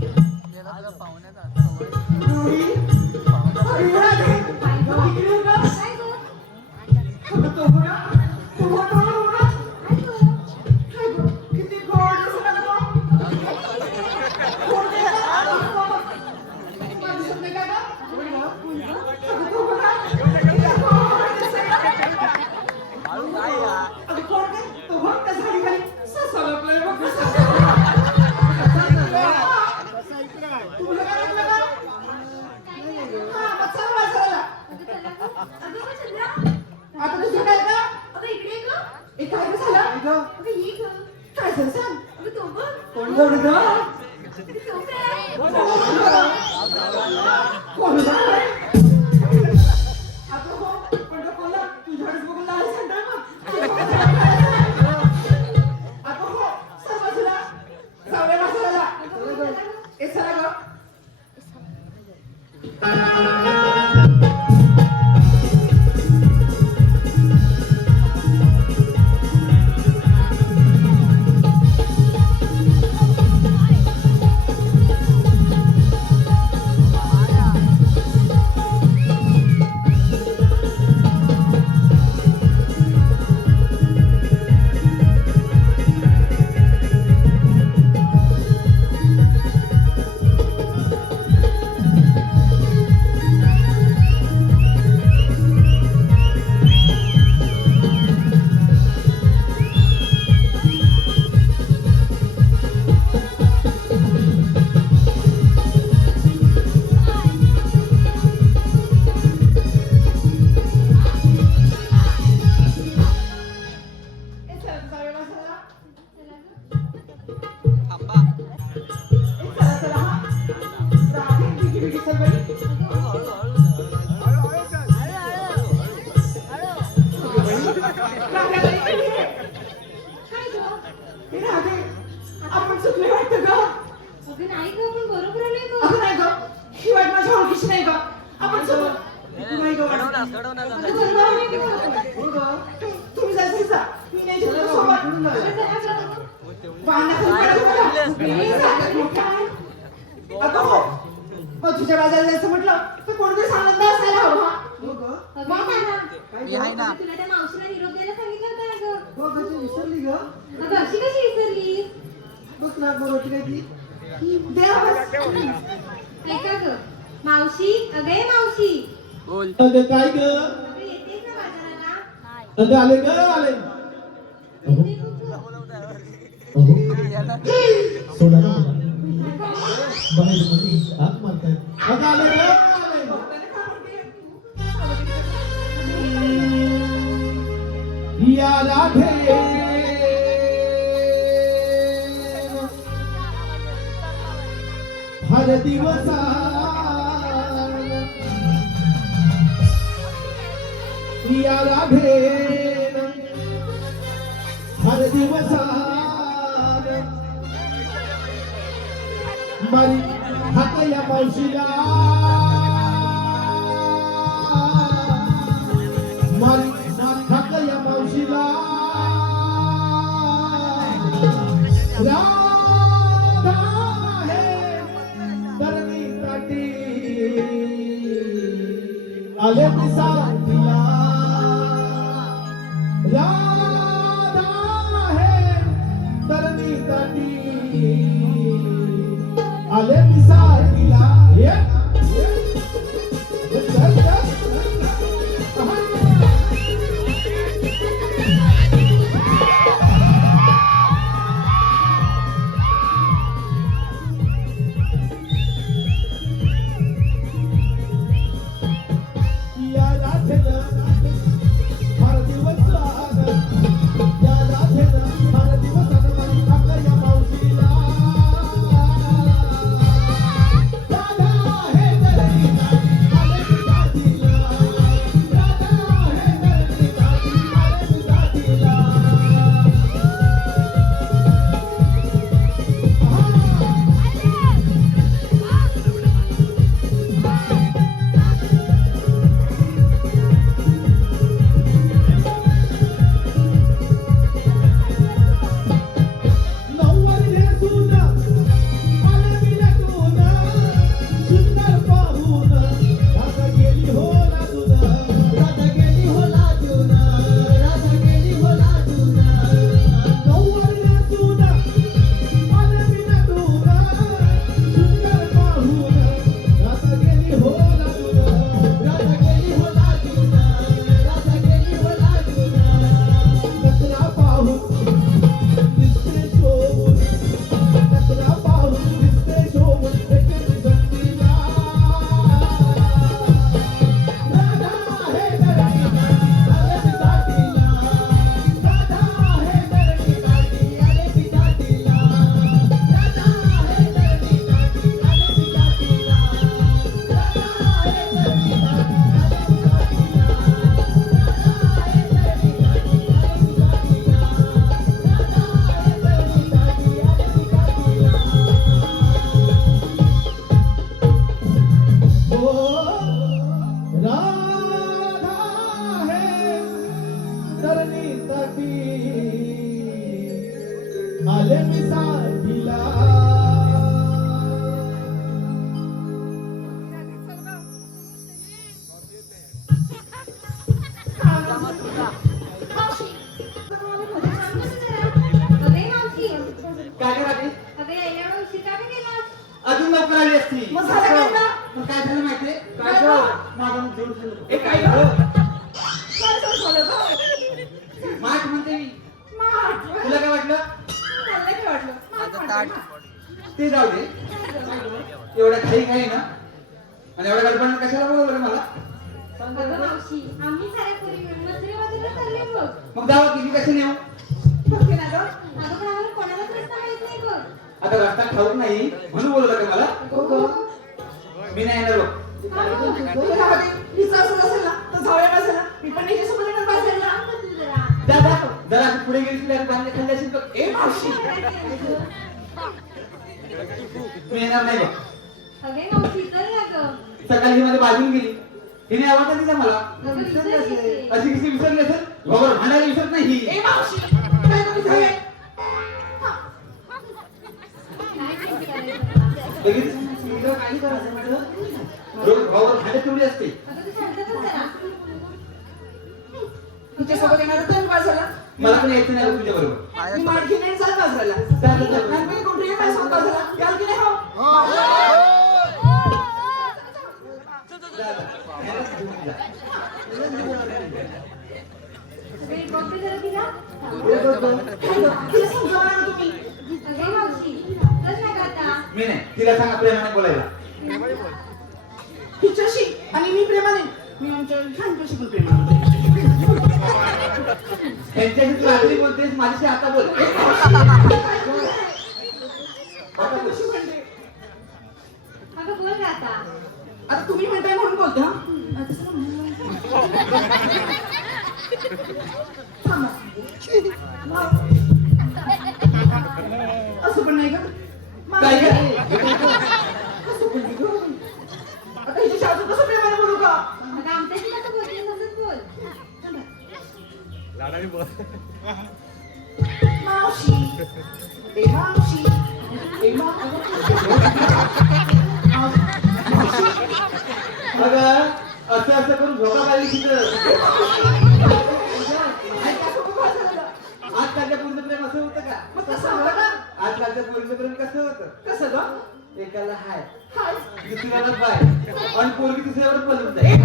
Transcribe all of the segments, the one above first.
你拿着保温袋再走啊 काय झालं सांग? कोण गोड गं? कोण गं? अगं आपण चुकले वाटतं गं. अगं नाही गं, ही वाट माझ्या ओळखीची नाही गं. आपण चुकलो. नाही गं, वाट. अगं, बरोबर आहे गं. हो गं. तुम्ही जायचं जा. मी नाही तुझ्या सोबत. बाजारात जायचं म्हटलं तर कोणतरी आनंद असायला हवा हो. तुला त्या मावशीला निरोप द्यायला सांगितलं होतं? हो विसरली गं? अशी कशी विसरली मावशी अगे मावशी. बोल. काय ग. अगं आले ग आले. अहो, अहो. सोडा ना. मला. बाहेर मध्ये हात मारतायत अगं आले ग आले. बघताना का म्हणते? या राधे चार दिवस या राधे हर दिवस मरी हात या मावशीला. आले पिसाला एवढ्या काही काही ना? आणि एवढ्या गडबड कशाला बोलवलं मला? अगं मावशी आम्ही साऱ्या पोरी मिळून मथुरे बाजूला चालले बघ. मग जावं की मी कशी नेऊ? बघते ना गं? अगं पण आम्हाला कोणालाच रस्ता माहीत नाही बघ आता रस्ता ठाऊक नाही म्हणून बोलवलं का मला? हो. मी नाही येणार बघ. हा, हो. हो असेल ना, तर जाऊया असेल ना? मी पण येणार असेल ना? जा जा. जरा पुढे गेली बांधले खाल्ले असेल तर ए मावशी. मी येणार नाही बघ. अगे मावशी चल ना गं सकाळी ही मध्ये बाजून गेली हिने आवडत दिला मला अगं विसरली असेल. अशी कशी विसरली असेल बरोबर म्हणायला विसरत नाही ही ए, मावशी, काय तुम्ही जाऊया? काय विचारायचं आता? लगेच हिचं काही करायचं म्हटलं? रोज भावावर भांडत तेवढी असते अगं तू जरा. येणार? मला पण यायचं नाही तुझ्या बरोबर मी. याल की नाही हो? मी नाही तिला सांगा प्रेमाने बोलायला हिच्याशी आणि मी प्रेमाने मी आमच्या फ्रेंडपाशी पण प्रेमाने त्यांच्याशी तू रात्री बोलतेस माझ्याशी आता बोल आता बोल. कशी म्हणते? अगं बोल ना आता आता तुम्ही म्हणताय म्हणून बोलते हा. असं पण नाही का? काय काय? असं पण नाही. आता कसं प्रेमाने बोलू का? बोल. मावशी ए मावशी ए मा- मावशी. अगं असं असं करून झोका पाहिली तिथं? आजकालच्या पूर्ण प्रेम असं होतं का? मग तसं हवं ना आजकालच्या पूर्ण प्रेम कसं होतं? कसं गं? एकाला हाय. दुसऱ्याला बाय. आणि पोरगी दुसऱ्यावर पलून जाईल.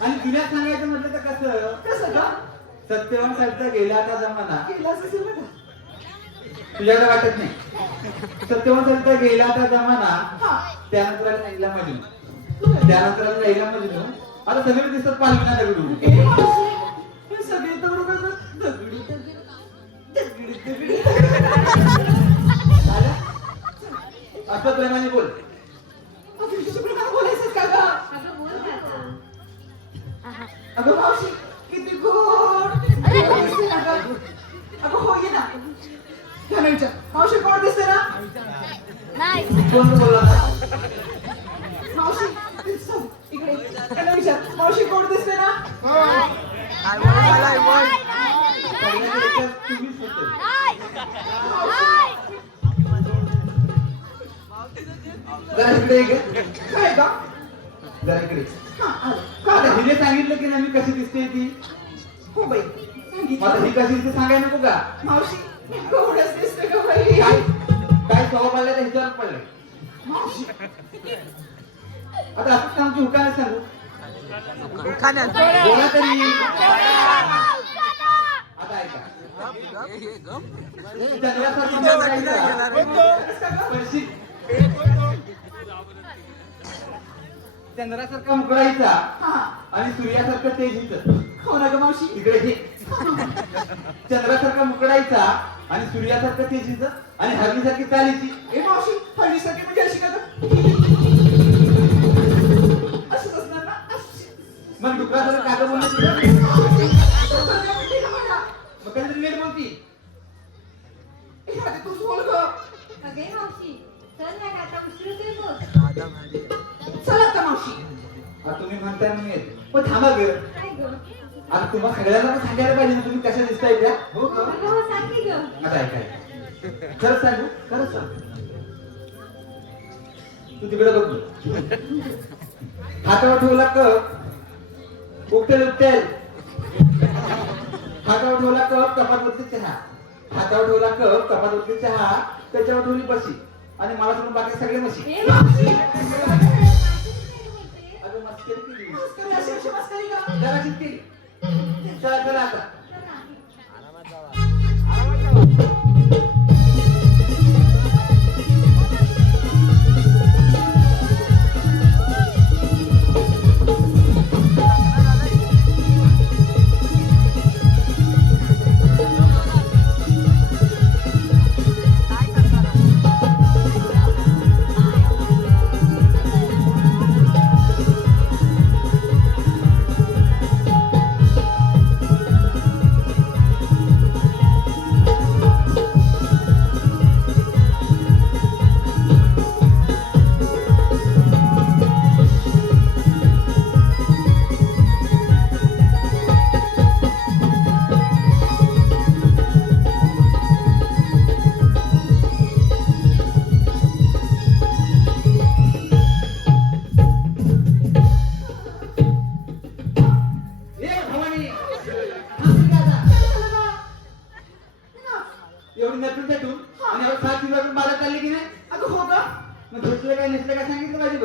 आणि दुनियात सांगायचं म्हटलं तर कसं? कसं गं? सत्यवान सारखा गेला आता जमाना. बघा तुझ्याकडे वाटत नाही. सत्यवान सारखा गेला आता जमाना. त्यानंतर लैला मजनू त्यानंतर लैला मजनू आता सगळे दिसतात पालविना दगडू हे सगळे दगडू करतात. दगडी, दगडी, दगडी, दगडी. झालं? असं प्रेमाने बोल बोलायचंच का गं? अगं बोल मावशी किती गोड. अगं हो ये ना. मावशी गोड दिसते ना कोण बोलला आता? मावशी सांग, विचार मावशी गोड दिसते ना. जरा इकडे ये गं. काय का जरा इकडे हा आलं. का आता? हिने सांगितलं की नाही मी कशी दिसते ती? हो बाई. सांगितलं. ही कशी दिसते सांगाय नको का? मावशी गोडच दिसते का बाई? काय? काय पडल्या तर ह्याच्यावर पडले मावशी. आता असंच आमची हुकाने सांगू. ऐका चंद्रासारखं हा. आणि सूर्यासारखं तेज हिचं. हो ना गं मावशी? इकडे घे चंद्रासारखा मुकडायचा आणि सूर्यासारखं तेज हिचं आणि हरणीसारखी चालीची ए मावशी हळदीसारखी तुम्ही म्हणताय म्हणून पण थांबा ग आता तुम्हाला सगळ्यांना सांगायला पाहिजे ना तुम्ही कशा दिसताय त्या हो का अगं सांग आता ऐकाय खरंच सांगू खरंच सांग तू तिकडे बघ हातावर ठेवला कप उकतेल उकतेल हातावर ठेवला कप कपात उठते चहा. हातावर ठेवला कप कपात उठते चहा. त्याच्यावर ठेवली बशी आणि मला सोडून बाकी सगळे मशी. अगं मस्करी केली. जरा केली चला चला आता.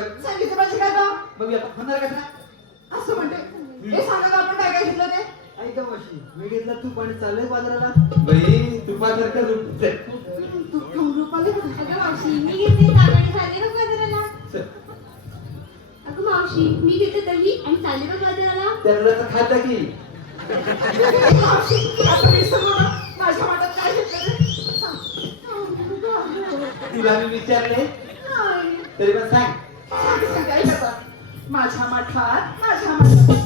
सांगितलं पाहिजे बघ सांगितलं पाहिजे काय का मग आता. होणार कसा असं म्हणते. हे सांगा ना आपण काय काय घेतलं ते? ऐका मावशी मी घेतला तूप आणि चाललोय बाजाराला. बाई तुपासारखं रुपते तू कम रुपाली का? अगं मावशी मी घेतली बघ बाजाराला. चल. अगं मावशी मी घेतले दही आणि चालली बघ बाजाराला. त्याला तर खाता की? मावशी, आता मी ना, माझ्या काय घेतलं? सांग. तुला मी विचारले. नाही. तरी पण सांग. माझ्या मठात माझ्या मठात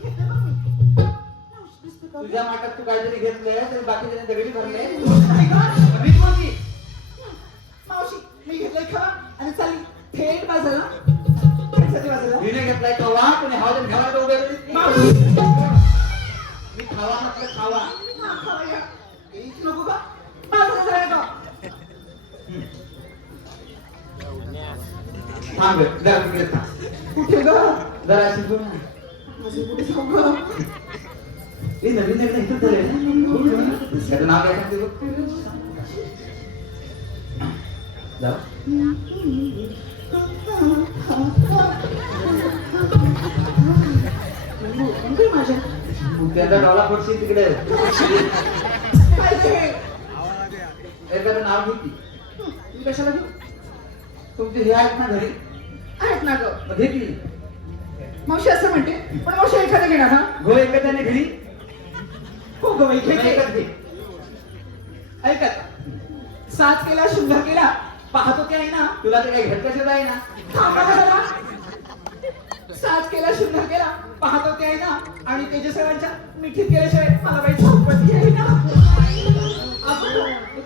घेतलं तुझ्या माठात तू काहीतरी घेतलंय तर बाकीच्या दगडी भरले त्याचा डॉला पडशी तिकडे. एखादं नाव घेतली मी कशाला घेऊ? तुमचे हे आहेत ना घरी? आहेत ना ग. घेतली मावशी असं म्हणते पण मावशी एखादं घेणार हा? गो एखाद्याने घरी. हो ग. एकच घे. ऐकत साथ केला शृंगार केला पाहतो ते आहे ना? तुला ते काही घटकाशिवाय आहे ना? थांबा साथ केला शृंगार केला पाहतो ते आहे ना. आणि तेजसरांच्या मिठीत गेल्याशिवाय मला बाई झोपत आहे ना. हे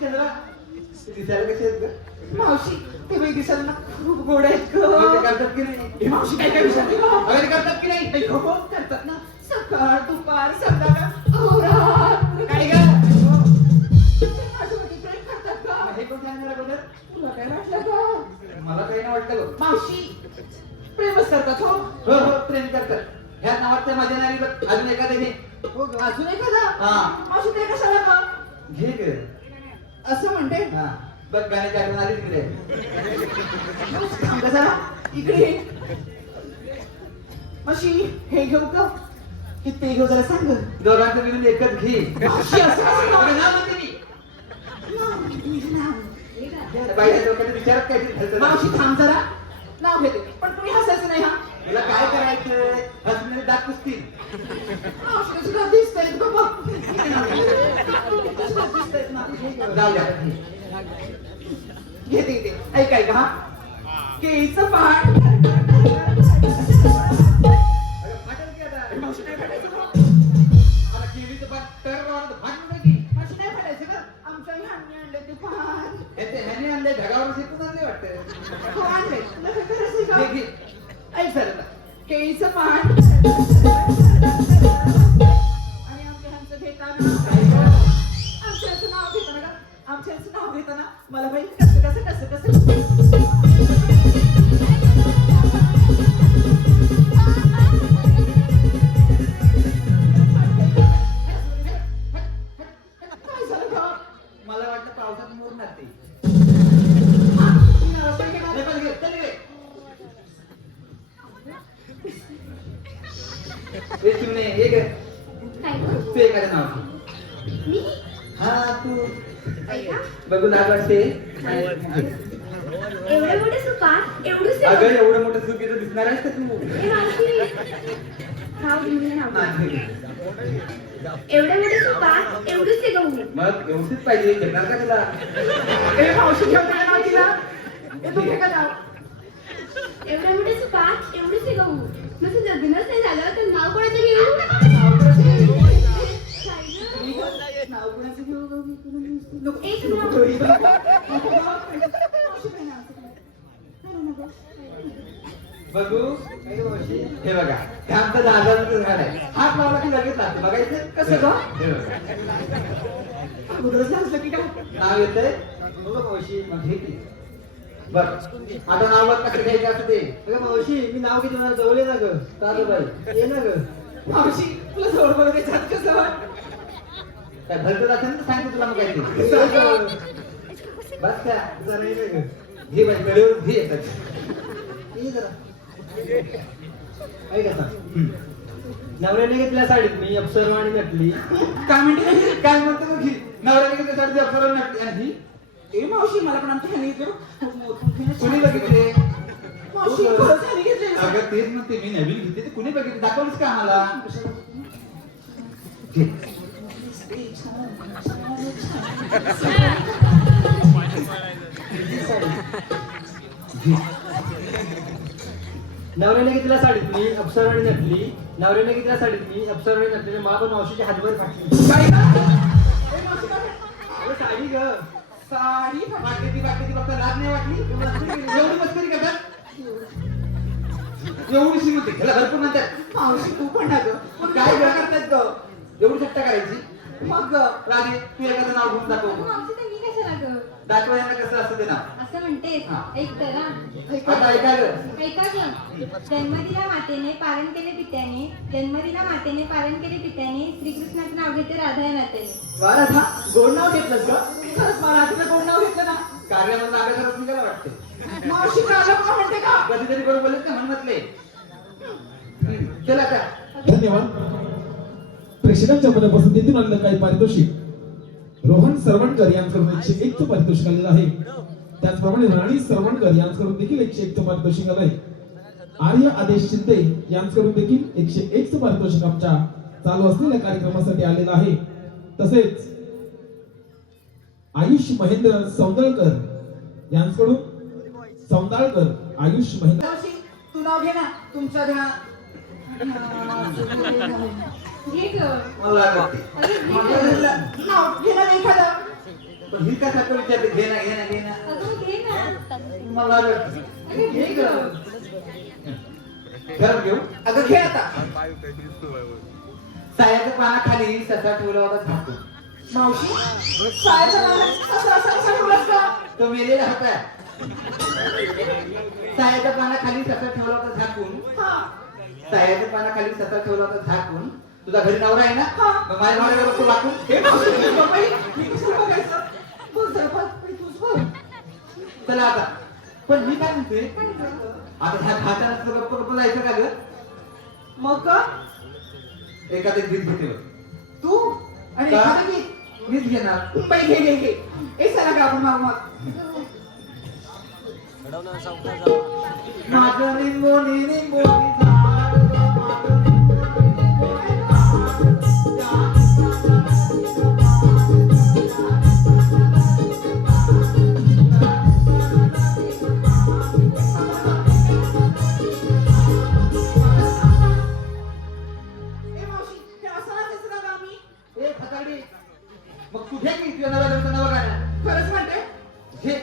दिसायला कसे आहेत? मावशी ते बाई दिसायला ना खूप गोड आहेत करतात की नाही? मावशी काय काय विचारते ते करतात की नाही? हो करतात ना. सकाळ दुपार संध्याकाळ अहोरात्र. काय गं? मला काही नाही वाटलं. मावशी प्रेमच करतात हो हो हो प्रेम करतात ह्या नावाच्या माझ्या नाही बघ अजून एखादं घे. हो ग, अजून एखादा? हा. मावशी ते कशाला का? घे ग. असं म्हणते? हा. बघ गाण्याची आठवण आली तिकडे. थांब जरा. इकडे ये. मावशी हे घेऊ का? की ते घेऊ जरा सांग दोघांचं मिळून एकच घे. मावशी असं कसं म्हणते मी. त्या विचारत काय ते घालतं ना. मावशी थांब जरा. नाव घेते पण तुम्ही हसायचं नाही हा? तुला काय करायचं हसण्याने दात पुसतील. मावशी सुद्धा दिसतायत बाबा दिसतायत ना जाऊ द्या. घेते घेते. ऐक ऐक हा. केळीचं पान माझं लग्नच नाही झालं तर नाव कोणाचं घेऊ? नाव कोणाचं घेऊ? एक? बघू हे हे बघा. हे आमचं दादाचं झाड आहे. हात लावला की लगेच लागतं बघायचं? कसं गं? हे बघा. अगोदरच लाजलं की काय? नाव येतंय? बघ मावशी मग हे बघ आता नाव बघ कसं घ्यायचं असं ते अगं मावशी मी नाव किती मला जवळ ना ग. बाई? ये ना ग. मावशी तुला जवळ छान कसं? काय भरत असेल तर सांगतो तुला मग काय ते. बस का? जरा ये ना ग. घे बाई वेळेवर घे येतात ये जरा. ऐक आता. नवऱ्याने घेतल्या साडीत मी अप्सरवाणी नटली. काय म्हणते काय म्हणते नवऱ्याने किती साडी अप्सरा नटली. आणि? ए, मावशी मला पण आमच्या ह्याने घेतलं. कुणी बघितले मावशी खरंच ह्याने घेतले अगं तेच म्हणते मी नवीन घेतली ते कुणी बघितली दाखवलीस का आम्हाला घे. घे. नवऱ्याने घेतल्या साडीत मी अप्सरवाणी नटली नवऱ्याने घेतल्या साडीत मी अप्सरवाणी नटली मा पण मावशीच्या हातभर फाटली काय गं? ए, मावशी काय? अगं साडी ग साडी. वाटली ती वाटली ती फक्त लाज नाही वाटली. एवढी मस्करी करतात. एवढी श्रीमंती ह्याला भरपूर म्हणतात. मावशी तू पण ना गं. काय गं करतात ग एवढी सट्टा करायची? मग? गं, राजे तू एखादं नाव घेऊन दाखव. मावशी तर मी कशाला गं? दाखव यांना कसं असतं ते नाव. असं म्हणतेस हा. एक तर. आता ऐका ग. ऐका गं. जन्म दिला मातेने पालन केले पित्याने. जन्म दिला मातेने पालन केले पित्याने. श्रीकृष्णाचं नाव घेते राधा या नात्याने वा राधा, गोड नाव घेतलंस का खरंच मला आधीचं गोड नाव घेतलं ना. कार्यामध्ये नागाचा निघाला वाटते मावशी काला पण म्हणते का? कधीतरी बरोबर बोलत का म्हणमतले चला आता धन्यवाद. प्रेक्षकांच्या मनापासून तिथून आलेलं काही पारितोषिक. रोहन सरवणकर यांच्याकडून एकशे एकचं पारितोषिक आलेलं आहे. त्याचप्रमाणे राणी सरवणकर यांच्याकडून देखील एकशे एकचं पारितोषिक आलंय आर्य आदेश शिंदे यांच्याकडून देखील एकशे एकचं पारितोषिक आमच्या चालू असलेल्या कार्यक्रमासाठी आलेलं आहे. तसेच आयुष महेंद्र सौंदळकर यांच्याकडून सौंदाळकर आयुष महेंद्र तू नाव घे ना तुमच्या ध्या घे. नाव ना एखादं पण ही काय सारखं विचारते घे ना घे ना घे ना अगं घे ना मला घे घर घेऊ अगं घे आता सायाच्या पानाखाली ससा ठेवला होता मावशी सायचा असं ठेवलंस का तो मेलेला होता. सायाच्या पानाखाली ससा ठेवला होता झाकून. सायाच्या पानाखाली ससा ठेवला होता झाकून. तुझा घरी नवरा आहे ना? हा. मग माझ्या नवऱ्याला बघतो वाकून. हे मावशी तू बघ. बाई, मी कशाला बघायचं? बघ जरा बघ, बाई, तूच बघ. चला आता. पण मी काय म्हणते? आता ह्या खात्याला गप्प गप्प जायचं का ग? मग का एखादं गीत घेते बघ. तू? आणि का? एखादं गीत? मीच घेणार. बाई घे घे घे. ए चला का आपण माझं निंबोनी निंबोनी ए मावशी आम्ही? ए, खताडी. मग कुठे की तुझ्या नवरा नवरा गाणं खरंच म्हणते? हे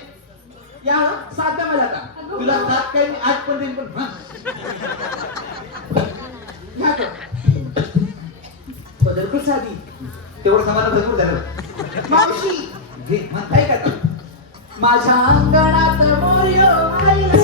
या साथ द्या मला का तुला सात काही मी आठ पण देईन पण हा. घ्या. बदल तेवढं समाधान भरपूर झालं मावशी! घे म्हणताय का आता? माझ्या अंगणात मोर्यो आईले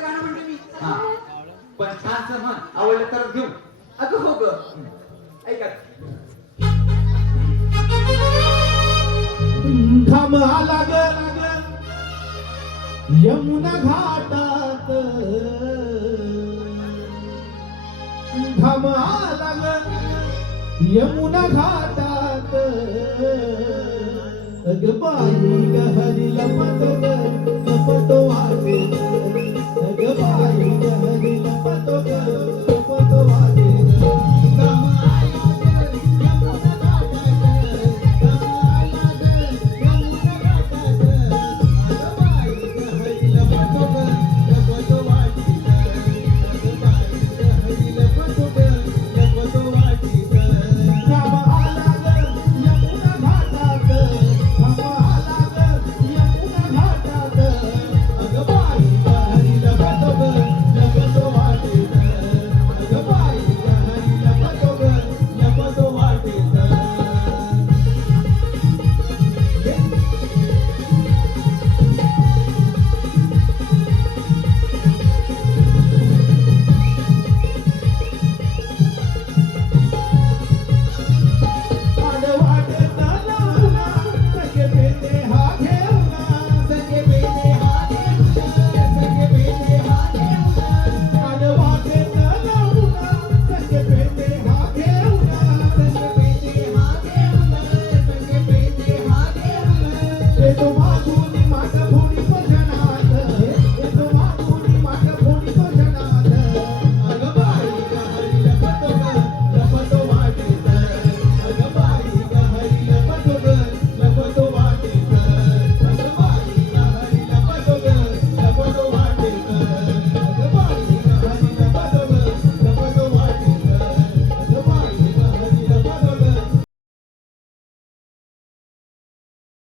गाणं म्हणते मी. हा. पण म्हण आवडलं तर घेऊ. अगं हो ग. ऐका. घाम आला ग. यमुना घाटात. घाम आला ग. यमुना घाटात. अगबाई गहरी लपत लपतो वाचे अगबाई गहरी लपतो